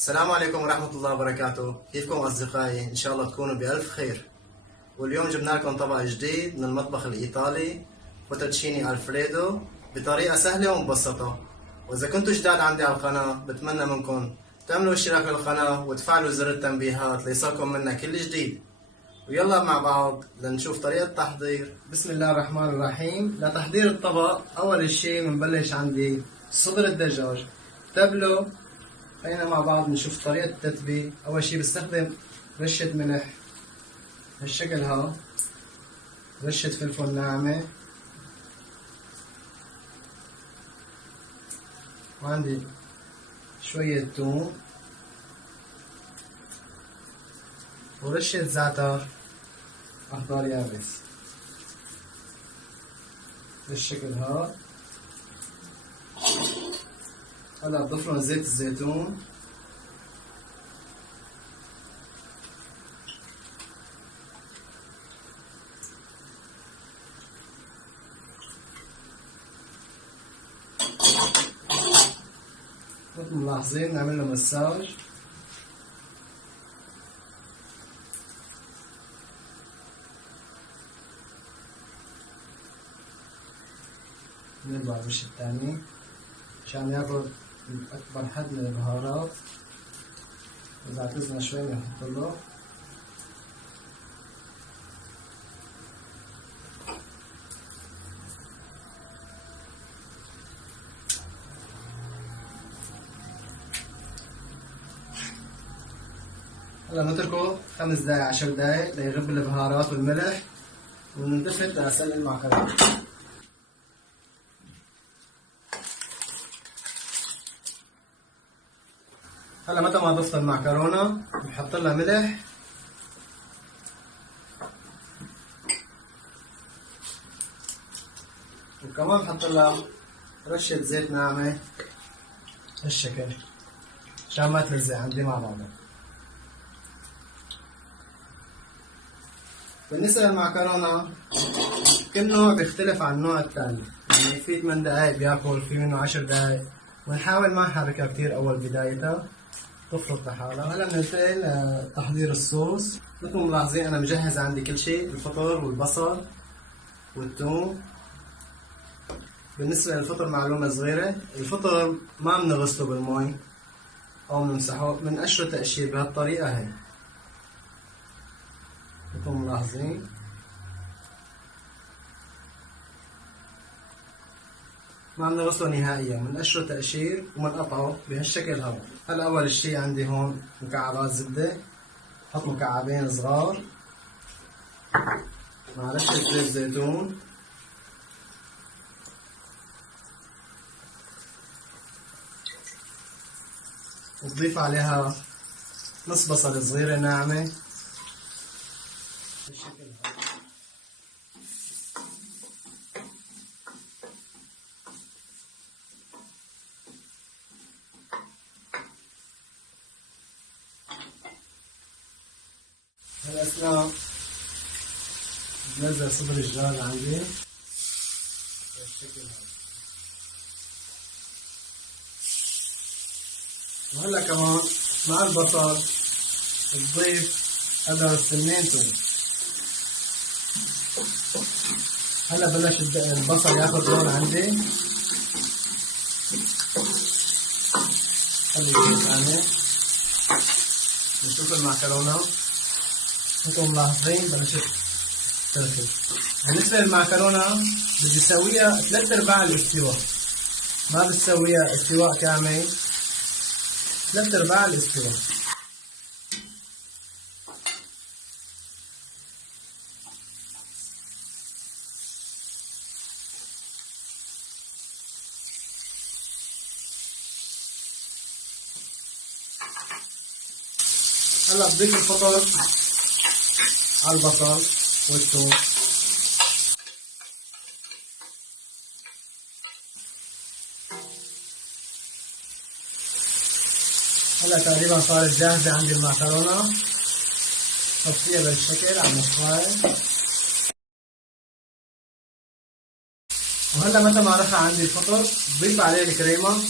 السلام عليكم ورحمة الله وبركاته. كيفكم أصدقائي؟ إن شاء الله تكونوا بألف خير. واليوم جبنا لكم طبق جديد من المطبخ الإيطالي، فوتوتشيني ألفريدو، بطريقة سهلة ومبسطة. وإذا كنتوا جداد عندي على القناة بتمنى منكم تعملوا اشتراك للقناة وتفعلوا زر التنبيهات ليصلكم منا كل جديد. ويلا مع بعض لنشوف طريقة التحضير. بسم الله الرحمن الرحيم. لتحضير الطبق أول شي بنبلش عندي صدر الدجاج تبله. خلينا مع بعض نشوف طريقة التتبيل. أول شي بستخدم رشة ملح بهالشكل ها، رشة فلفل ناعمة، وعندي شوية توم، ورشة زعتر أخضر يابس بالشكل ها. هلا بضيف لهم زيت الزيتون، مثل ما ملاحظين نعمل له مساج. نرجع الوش الثاني عشان ياخد أكبر حد من البهارات. إذا عجزنا شوي بنحط له. هلا نتركه 5 دقايق 10 دقايق ليغب البهارات والملح، ونلتفت لنسلق المعكرونة. هلا متى ما ضفت المعكرونة بحط لها ملح وكمان بحط لها رشة زيت ناعمة هالشكل عشان ما تلزق عندي مع بعضها. بالنسبة للمعكرونة كل نوع بيختلف عن النوع الثاني، يعني في 8 دقايق بياكل، في منه 10 دقايق، ونحاول ما نحركها كتير أول بدايتها تفرط لحالها. هلا بننتقل لتحضير الصوص. مثل ما ملاحظين أنا مجهز عندي كل شيء، الفطر والبصل والثوم. بالنسبة للفطر معلومة صغيرة، الفطر ما بنغسله بالمي أو بنمسحه، بنقشره تقشير بهالطريقة هي مثل ما ملاحظين. ما بنغسله نهائيا، بنقشره تقشير وبنقطعه بهالشكل هذا. هلا أول شي عندي هون مكعبات زبدة، بحط مكعبين صغار مع رشة زيت زيتون، وبضيف عليها نص بصلة صغيرة ناعمة بالشكل هذا. هالأثناء بنزل صدر الدجاج عندي بالشكل هذا. وهلا كمان مع البصل بضيف قدر 2 توم. هلا بلش البصل ياخد لون عندي. خلي شوي ثانية نشوف المعكرونة. مثل ما ملاحظين بلشت تركب. بالنسبة للمعكرونة بدي اسويها 3/4 الاستواء، ما بتسويها استواء كامل، 3/4 الاستواء. هلا بضيف الفطر على البصل والثوم. هلا تقريبا صارت جاهزة عندي المعكرونة، بصفيها بالشكل على النصفاية. وهلا متى ما رفع عندي الفطر بضيف عليه الكريمة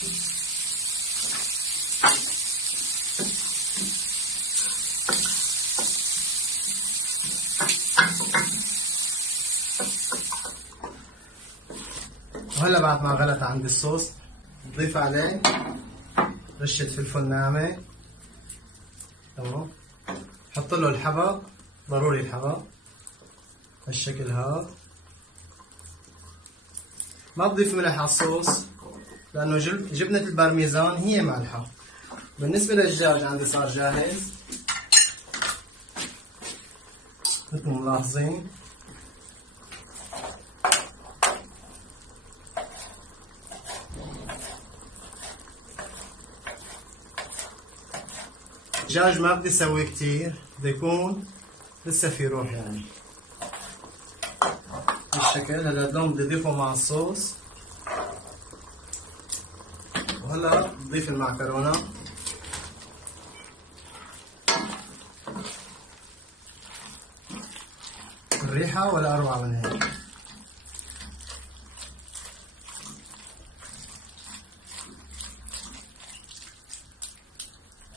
وهلا بعد ما غلت عندي الصوص نضيف عليه رشة فلفل ناعمة. تمام. حط له الحبق، ضروري الحبق بالشكل هذا. ما بضيف ملح على الصوص لأنه جبنة البارميزان هي مالحة. بالنسبة للدجاج عندي صار جاهز مثل ما ملاحظين. الدجاج ما بدي اسويه كتير، بده يكون لسه في روح يعني بالشكل. هلا اللون بدي اضيفه مع الصوص. وهلا بضيف المعكرونة. الريحة ولا أروع من هيك.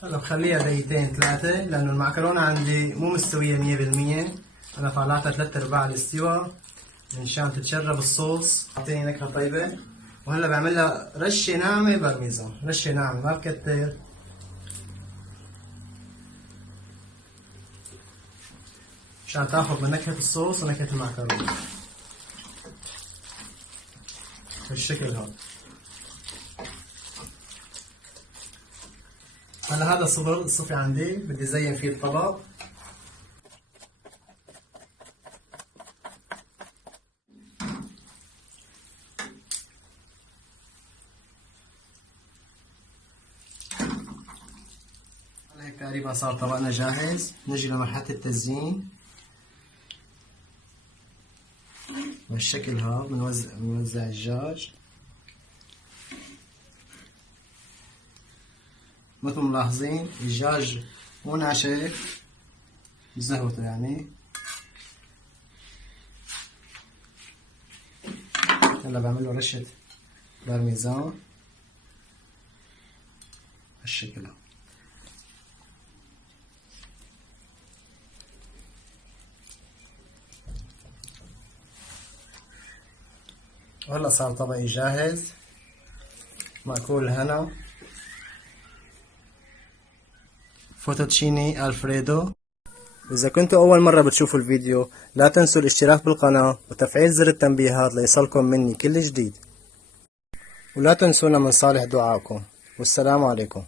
هلا بخليها دقيقتين ثلاثة لأنه المعكرونة عندي مو مستوية 100%. أنا طلعتها 3/4 الاستوى منشان تتشرب الصوص، أعطيني نكهة طيبة. وهلا بعملها رشة ناعمة بارميزان، رشة ناعمة ما بكتر، مشان تاخذ من نكهة الصوص ونكهة المعكرونة بالشكل هذا. هلا هذا الصفي عندي بدي زين فيه الطبق. هلا هيك تقريبا صار طبقنا جاهز. نجي لمرحلة التزيين بالشكل هذا. بنوزع الدجاج مثل ما ملاحظين. الدجاج مو ناشف بزهوته يعني. هلا بعمل له رشة بارميزان بالشكل هذا. وهلا صار طبقي جاهز مأكول هنا. فوتوتشيني الفريدو. إذا كنتوا أول مرة بتشوفوا الفيديو لا تنسوا الاشتراك بالقناة وتفعيل زر التنبيهات ليصلكم مني كل جديد. ولا تنسونا من صالح دعائكم. والسلام عليكم.